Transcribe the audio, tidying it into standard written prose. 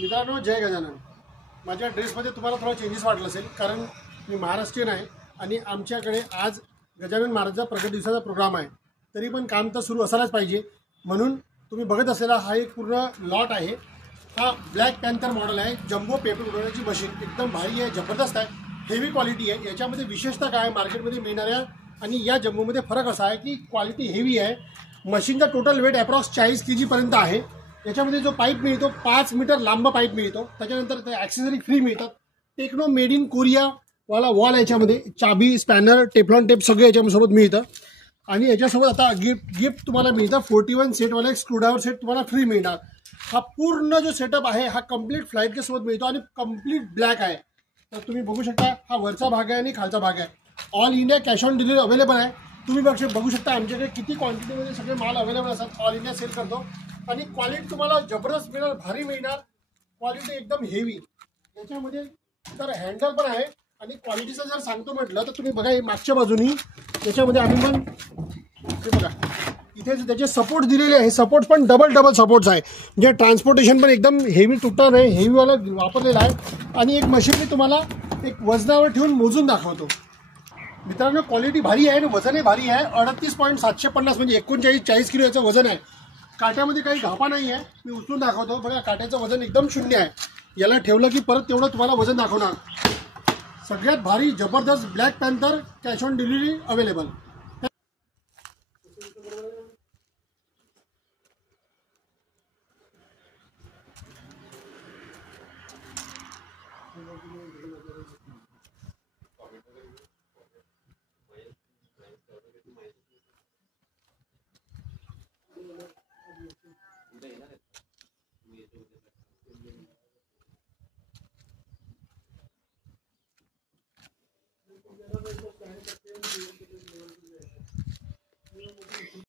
मित्रांनो, जय गजानन. माझ्या ड्रेसमध्ये तुम्हाला थोडा चेंजेस वाटला असेल, कारण मी महाराष्ट्रीयन आहे आणि आमच्याकडे आज गजानन महाराजचा प्रगट दिवसाचा प्रोग्राम आहे. तरी पण काम तर सुरू असायलाच पाहिजे, म्हणून तुम्ही बघत असलेला हा एक पूर्ण लॉट आहे. हा ब्लॅक पॅन्थर मॉडेल आहे. जम्बो पेपर उडवण्याची मशीन एकदम भारी आहे, जबरदस्त आहे, हेवी क्वालिटी आहे. याच्यामध्ये विशेषतः काय मार्केटमध्ये मिळणाऱ्या आणि या जम्बोमध्ये फरक असा आहे की क्वालिटी हेवी आहे. मशीनचा टोटल वेट अप्रॉक्स 40 kg पर्यंत आहे. याच्यामध्ये जो पाईप मिळतो 5 मीटर लांब पाईप मिळतो. त्याच्यानंतर ते ॲक्सेसरी फ्री मिळतात. टेक्नो मेड इन कोरिया वाला वॉल याच्यामध्ये चाबी, स्पॅनर, टेफ्लॉन टेप सगळं याच्यासोबत मिळतं. आणि याच्यासोबत आता गिफ्ट तुम्हाला मिळतं 41 सेटवाला एक स्क्रूड्रायव्हर सेट तुम्हाला फ्री मिळणार. हा पूर्ण जो सेटअप आहे हा कम्प्लीट फ्लाईटच्या सोबत मिळतो आणि कम्प्लीट ब्लॅक आहे. तर तुम्ही बघू शकता, हा वरचा भाग आहे आणि खालचा भाग आहे. All India cash on delivery available आहे. तुम्ही बघू शकता आमच्याकडे किती क्वांटिटीमध्ये सगळे माल अवेलेबल असतात. ऑल इंडिया सेल करतो आणि क्वालिटी तुम्हाला जबरदस्त मिळणार, भारी मिळणार. क्वालिटी एकदम हेवी याच्यामध्ये. तर हँडल पण आहे आणि क्वालिटीचं जर सांगतो म्हटलं तर तुम्ही बघा, मागच्या बाजूनी त्याच्यामध्ये आम्ही पण हे बघा, इथे त्याचे सपोर्ट दिलेले आहे. सपोर्ट पण डबल सपोर्ट्स आहे, म्हणजे ट्रान्सपोर्टेशन पण एकदम हेवी तुटणार नाही, हेवीवाला वापरलेला आहे. आणि एक मशीन मी तुम्हाला एक वजनावर ठेवून मोजून दाखवतो. मित्रांनो, क्वालिटी भारी आहे आणि वजनही भारी आहे. 38.750 म्हणजे 39-40 किलो याचं वजन आहे. काट्यामध्ये काही घापा नाही आहे. मी उचलून दाखवतो. बघा, काट्याचं वजन एकदम शून्य आहे. याला ठेवलं की परत तेवढं तुम्हाला वजन दाखवणार. सगळ्यात भारी जबरदस्त black panther cash on delivery available.